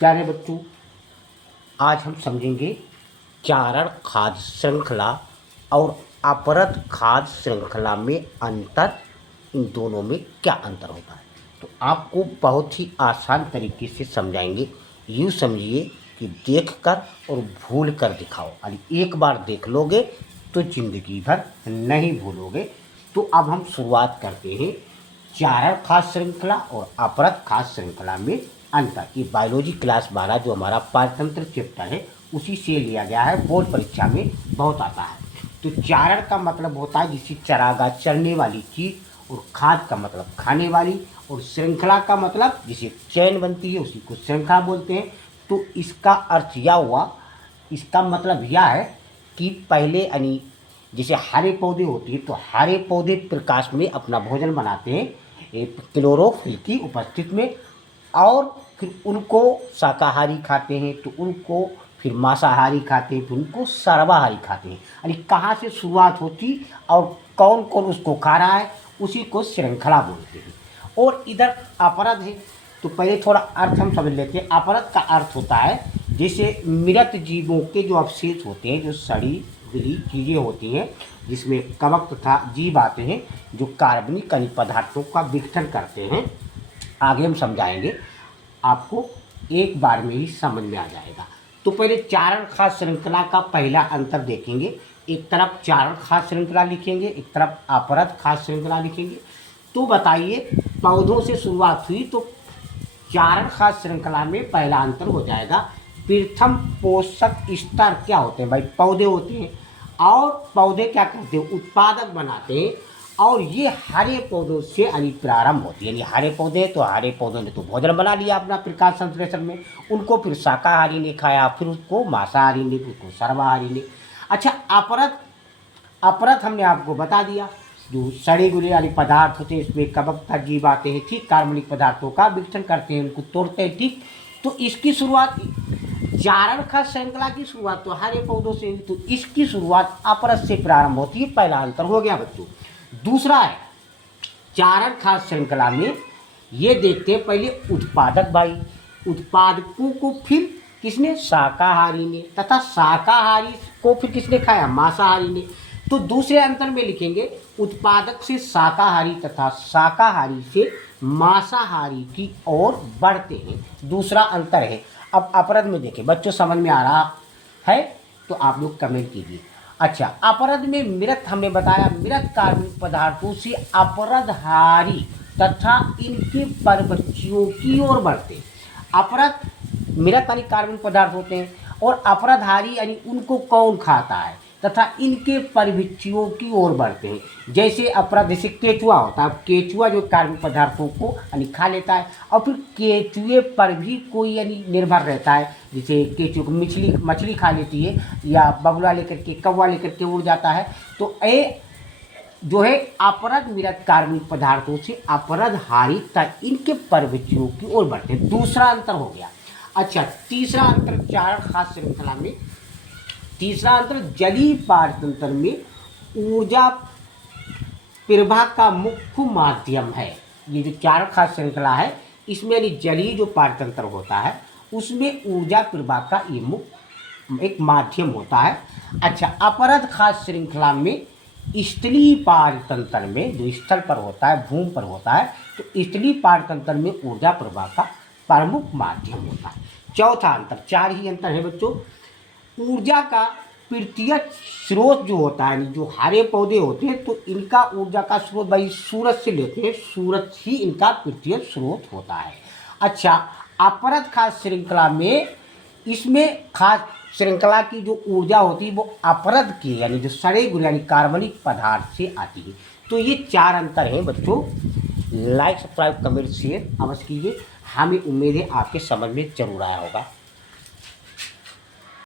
प्यारे बच्चों, आज हम समझेंगे चारण खाद्य श्रृंखला और अपरद खाद्य श्रृंखला में अंतर। इन दोनों में क्या अंतर होता है तो आपको बहुत ही आसान तरीके से समझाएंगे। यूँ समझिए कि देखकर और भूल कर दिखाओ, यानी एक बार देख लोगे तो जिंदगी भर नहीं भूलोगे। तो अब हम शुरुआत करते हैं चारण खाद्य श्रृंखला और अपरद खाद्य श्रृंखला में अंतर। ये बायोलॉजी क्लास 12 जो हमारा पारतंत्र चैप्टर है उसी से लिया गया है, बोर्ड परीक्षा में बहुत आता है। तो चारण का मतलब होता है जिसे चरागाह, चरने वाली चीज़, और खाद्य का मतलब खाने वाली, और श्रृंखला का मतलब जिसे चैन बनती है उसी को श्रृंखला बोलते हैं। तो इसका अर्थ यह हुआ, इसका मतलब यह है कि पहले यानी जैसे हरे पौधे होते हैं तो हरे पौधे प्रकाश में अपना भोजन बनाते हैं क्लोरोफिल की उपस्थिति में, और फिर उनको शाकाहारी खाते हैं, तो उनको फिर मांसाहारी खाते हैं, फिर उनको सर्वाहारी खाते हैं। यानी कहाँ से शुरुआत होती और कौन कौन उसको खा रहा है उसी को श्रृंखला बोलते हैं। और इधर अपरद है, तो पहले थोड़ा अर्थ हम समझ लेते हैं। अपरद का अर्थ होता है जैसे मृत जीवों के जो अवशेष होते हैं, जो सड़ी गली चीज़ें होती हैं जिसमें कवक तथा जीव आते हैं जो कार्बनिक कण पदार्थों का विघटन करते हैं। आगे हम समझाएंगे, आपको एक बार में ही समझ में आ जाएगा। तो पहले चारण खाद्य श्रृंखला का पहला अंतर देखेंगे। एक तरफ चारण खाद्य श्रृंखला लिखेंगे, एक तरफ अपरद खाद्य श्रृंखला लिखेंगे। तो बताइए, पौधों से शुरुआत हुई तो चारण खाद्य श्रृंखला में पहला अंतर हो जाएगा। प्रथम पोषक स्तर क्या होते हैं भाई? पौधे होते हैं, और पौधे क्या करते हैं? उत्पादक बनाते हैं। और ये हरे पौधों से यानी प्रारंभ होती है। यानी हरे पौधे तो हरे पौधों ने तो भोजन बना लिया अपना प्रकाश संश्लेषण में, उनको फिर शाकाहारी ने खाया, फिर उसको मांसाहारी ने, फिर उसको सर्वाहारी ने। अच्छा, अपरद, अपरद हमने आपको बता दिया, जो सड़े गुले वाले पदार्थ होते हैं इसमें कवक तथा जीव आते हैं, ठीक, कार्बनिक पदार्थों का विघटन करते हैं, उनको तोड़ते हैं, ठीक। तो इसकी शुरुआत चारण खाद्य श्रृंखला की शुरुआत तो हरे पौधों से, तो इसकी शुरुआत अपरद से प्रारंभ होती है। पहला अंतर हो गया बच्चों। दूसरा है चारण खाद्य श्रृंखला में ये देखते हैं पहले उत्पादक भाई, उत्पादकों को फिर किसने? शाकाहारी ने, तथा शाकाहारी को फिर किसने खाया? मांसाहारी ने। तो दूसरे अंतर में लिखेंगे उत्पादक से शाकाहारी तथा शाकाहारी से मांसाहारी की ओर बढ़ते हैं। दूसरा अंतर है। अब अपरद में देखें बच्चों, समझ में आ रहा है तो आप लोग कमेंट कीजिए। अच्छा, अपरद में मृत हमने बताया, मृत कार्बनिक पदार्थों से अपरदहारी तथा इनके परभक्षियों की ओर बढ़ते। अपरद मृत यानी कार्बनिक पदार्थ होते हैं, और अपरदहारी यानी उनको कौन खाता है, तथा इनके परभक्षियों की ओर बढ़ते हैं। जैसे अपरद, जैसे केचुआ होता है, केचुआ जो कार्बनिक पदार्थों को यानी खा लेता है, और फिर केचुए पर भी कोई यानी निर्भर रहता है। जैसे केचुए को मछली खा लेती है, या बगुला लेकर के, कौवा लेकर के उड़ जाता है। तो ये जो है अपरद मृत कार्बनिक पदार्थों से अपरदहारी तथा इनके परभक्षियों की ओर बढ़ते हैं। दूसरा अंतर हो गया। अच्छा, तीसरा अंतर चारण खाद्य श्रृंखला में, तीसरा अंतर जलीय पारतंत्र में ऊर्जा प्रवाह का मुख्य माध्यम है। ये जो चारण खाद्य श्रृंखला है इसमें यानी जलीय जो पारतंत्र होता है उसमें ऊर्जा प्रवाह का ये मुख्य एक माध्यम होता है। अच्छा, अपरद खाद्य श्रृंखला में स्थलीय पारतंत्र में, जो स्थल पर होता है, भूमि पर होता है, तो स्थलीय पारतंत्र में ऊर्जा प्रवाह का प्रमुख माध्यम होता है। चौथा अंतर, चार ही अंतर है बच्चों। ऊर्जा का प्रत्यक्ष स्रोत जो होता है, जो हरे पौधे होते हैं तो इनका ऊर्जा का स्रोत भाई सूरज से लेते हैं, सूरज ही इनका प्रत्यक्ष स्रोत होता है। अच्छा, अपरद खाद्य श्रृंखला में, इसमें खाद्य श्रृंखला की जो ऊर्जा होती है वो अपरद की यानी जो सड़े गुले यानी कार्बनिक पदार्थ से आती है। तो ये चार अंतर हैं बच्चों। लाइक, सब्सक्राइब, कमेंट, शेयर अवश्य कीजिए। हमें उम्मीद है आपके समझ में जरूर आया होगा।